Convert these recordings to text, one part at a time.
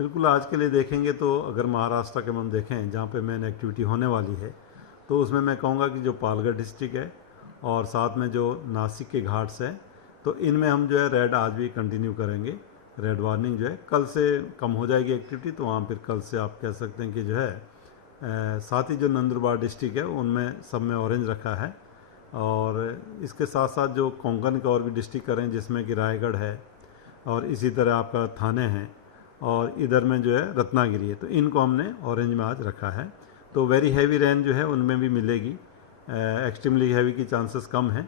बिल्कुल, आज के लिए देखेंगे तो अगर महाराष्ट्र के हम देखें जहाँ पे मेन एक्टिविटी होने वाली है, तो उसमें मैं कहूँगा कि जो पालघर डिस्ट्रिक्ट है और साथ में जो नासिक के घाट्स हैं, तो इनमें हम जो है रेड आज भी कंटिन्यू करेंगे। रेड वार्निंग जो है कल से कम हो जाएगी एक्टिविटी, तो वहाँ फिर कल से आप कह सकते हैं कि जो है साथ ही जो नंदुरबार डिस्ट्रिक्ट है उनमें सब में ऑरेंज रखा है। और इसके साथ साथ जो कोंकण के और भी डिस्ट्रिक्ट करें जिसमें कि रायगढ़ है और इसी तरह आपका थाने हैं और इधर में जो है रत्नागिरी है, तो इनको हमने ऑरेंज में आज रखा है। तो वेरी हैवी रेन जो है उनमें भी मिलेगी, एक्सट्रीमली हैवी की चांसेस कम है,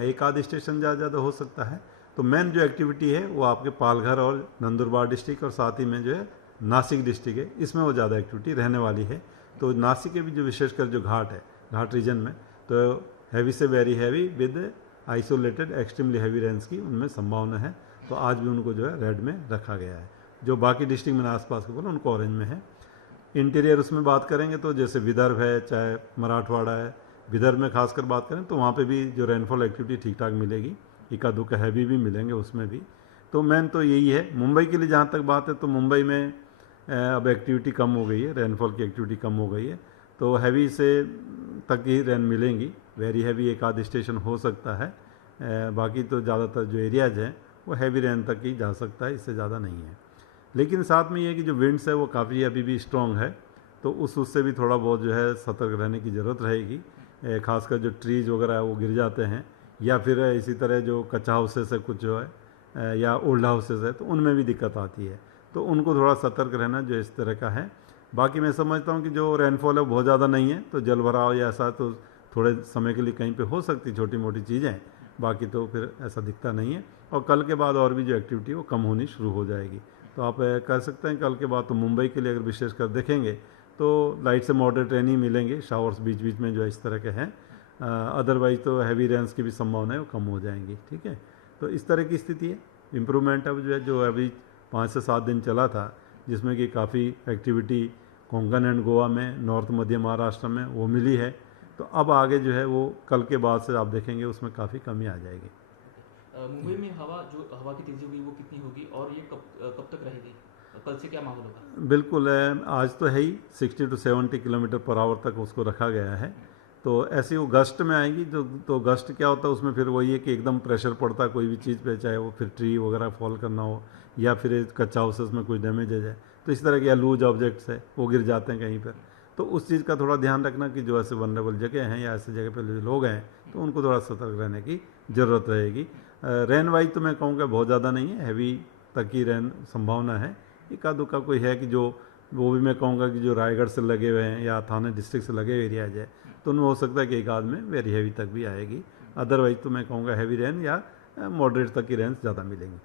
एक आध स्टेशन ज़्यादा हो सकता है। तो मेन जो एक्टिविटी है वो आपके पालघर और नंदुरबार डिस्ट्रिक्ट और साथ ही में जो है नासिक डिस्ट्रिक्ट है, इसमें वो ज़्यादा एक्टिविटी रहने वाली है। तो नासिक के भी जो विशेषकर जो घाट है, घाट रीजन में, तो हैवी से very heavy with isolated extremely heavy Reigns की उनमें संभावना है। तो आज भी उनको जो है रेड में रखा गया है। जो बाकी डिस्ट्रिक्ट में आसपास के बोला उनको ऑरेंज में है। इंटीरियर उसमें बात करेंगे तो जैसे विदर्भ है, चाहे मराठवाड़ा है, विदर्भ में खासकर बात करें तो वहाँ पे भी जो रेनफॉल एक्टिविटी ठीक ठाक मिलेगी, इक्का दुक्का हैवी भी मिलेंगे उसमें भी। तो मेन तो यही है। मुंबई के लिए जहाँ तक बात है तो मुंबई में अब एक्टिविटी कम हो गई है, रेनफॉल की एक्टिविटी कम हो गई है, तो हैवी से तक ही रेन मिलेंगी। वेरी हैवी एक आध स्टेशन हो सकता है, बाकी तो ज़्यादातर जो एरियाज हैं वो हैवी रेन तक ही जा सकता है, इससे ज़्यादा नहीं है। लेकिन साथ में ये कि जो विंड्स है वो काफ़ी अभी भी स्ट्रॉन्ग है, तो उससे भी थोड़ा बहुत जो है सतर्क रहने की ज़रूरत रहेगी। खासकर जो ट्रीज़ वगैरह है वो गिर जाते हैं, या फिर इसी तरह जो कच्चा हाउसेस है कुछ जो है या ओल्ड हाउसेस है, तो उनमें भी दिक्कत आती है। तो उनको थोड़ा सतर्क रहना जो इस तरह का है। बाकी मैं समझता हूँ कि जो रेनफॉल है वो बहुत ज़्यादा नहीं है, तो जल भराव या ऐसा तो थोड़े समय के लिए कहीं पे हो सकती छोटी मोटी चीज़ें, बाकी तो फिर ऐसा दिखता नहीं है। और कल के बाद और भी जो एक्टिविटी है वो कम होनी शुरू हो जाएगी। तो आप कह सकते हैं कल के बाद तो मुंबई के लिए अगर विशेषकर देखेंगे तो लाइट से मॉडरेट रेन ही मिलेंगे, शावर्स बीच बीच में जो है इस तरह के हैं। अदरवाइज तो हैवी रेंस की भी संभावना है वो कम हो जाएंगी। ठीक है, तो इस तरह की स्थिति है। इम्प्रूवमेंट अब जो है जो अभी 5 से 7 दिन चला था, जिसमें कि काफ़ी एक्टिविटी कोंकण एंड गोवा में, नॉर्थ मध्य महाराष्ट्र में वो मिली है। तो अब आगे जो है वो कल के बाद से आप देखेंगे उसमें काफ़ी कमी आ जाएगी। मुंबई में हवा की तेजी हुई वो कितनी होगी और ये कब तक रहेगी? कल से क्या माहौल होगा? बिल्कुल, आज तो है ही 60 to 70 किलोमीटर पर आवर तक उसको रखा गया है। तो ऐसे वो गस्ट में आएगी जो, तो गस्ट क्या होता है उसमें फिर वही है कि एकदम प्रेशर पड़ता है कोई भी चीज़ पे, चाहे वो फिर ट्री वगैरह फॉल करना हो या फिर कच्चा हाउसेस में कोई डैमेज हो जाए, तो इस तरह के या लूज ऑब्जेक्ट्स है वो गिर जाते हैं कहीं पर। तो उस चीज़ का थोड़ा ध्यान रखना कि जो ऐसे वनरेबल जगह हैं या ऐसे जगह पर जो लोग हैं तो उनको थोड़ा सतर्क रहने की ज़रूरत रहेगी। रेन वाइज तो मैं कहूँगा बहुत ज़्यादा नहीं है, हैवी तक की रेन संभावना है। इक्का दुक्का कोई है कि जो, वो भी मैं कहूँगा कि जो रायगढ़ से लगे हुए हैं या थाने डिस्ट्रिक्ट से लगे हुए एरियाज है, तो उनमें हो सकता है कि एक आध में वेरी हैवी तक भी आएगी। अदरवाइज तो मैं कहूँगा हैवी रेन या मॉडरेट तक की रेंज ज़्यादा मिलेंगी।